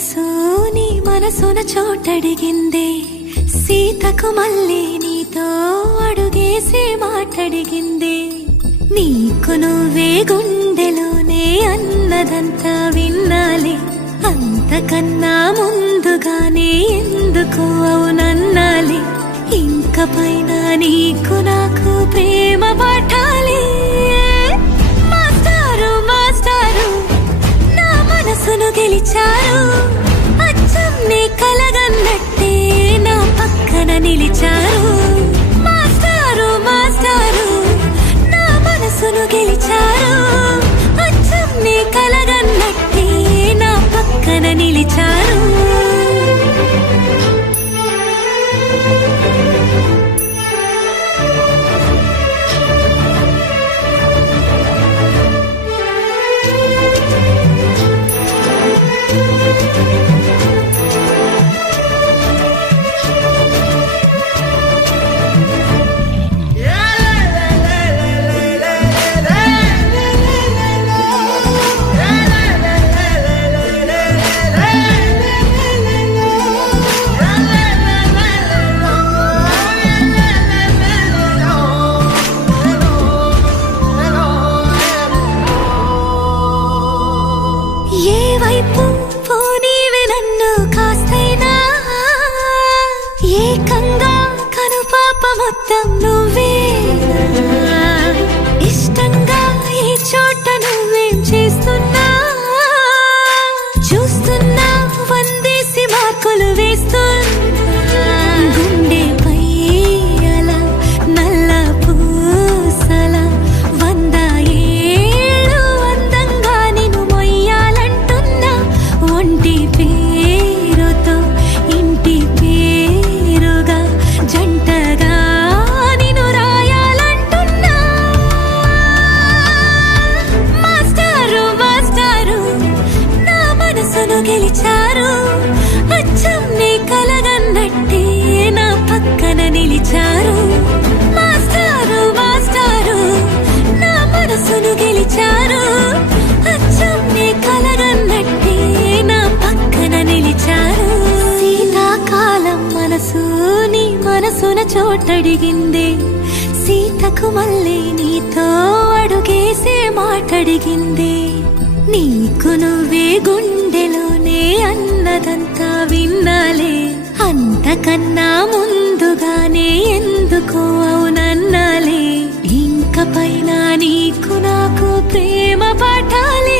మనసు నీ మనసున చోటడిగిందే, సీతకు మళ్ళీ నీతో అడుగేసి మాటడిగిందే. నీకు నువ్వే గుండెలోనే అన్నదంతా విన్నాలే, అంతకన్నా ముందుగానే ఎందుకు అవునన్నాలే. ఇంక పైన నీకు నాకు ప్రేమ పాఠాలే. మాస్టారు మాస్టారు నా మనసును గెలిచారు, అచ్చం నీ కలగన్నట్టే నా పక్కన నిలిచారు. మాస్టారు మాస్టారు నా మనసును గెలిచారు, అచ్చం నీ కలగన్నట్టే నా పక్కన నిలిచారు. ఏ వైపు పోనీవి నన్ను కాస్తైనా, ఏకంగా కనుపాప మొత్తం నువ్వే. ఇష్టంగా ఈ చోట నువ్వేం చేస్తున్నా, చూస్తున్నా వందేసి మార్కులు వేస్తున్నా. గుండెపై అలా నల్ల పూసల 100 ఏళ్ళు అందంగా నిన్ను మొయ్యాలంటున్నా. ఒంటి పేరుతో ఇంటి పేరుగా జంటగా నిన్ను రాయాలంటున్నా. మాస్టారు మాస్టారు నా మనసును గెలిచారు, అచ్చం నీ కలగన్నట్టే నా పక్కన నిలిచారు. మాస్టారు మాస్టారు నా మనసును గెలిచారు, అచ్చం నీ కలగన్నట్టే నా పక్కన నిలిచారు. శీతాకాలం మనసు నీ మనసున చోటడిగిందే, సీతకు మళ్ళీ నీతో అడుగేసే మాటడిగిందే. నీకు నువ్వే గుండెలోనే అన్నదంతా విన్నాలే, అంతకన్నా ముందుగానే ఎందుకు అవునన్నాలే. ఇంక పైన నీకు నాకు ప్రేమ పాఠాలే.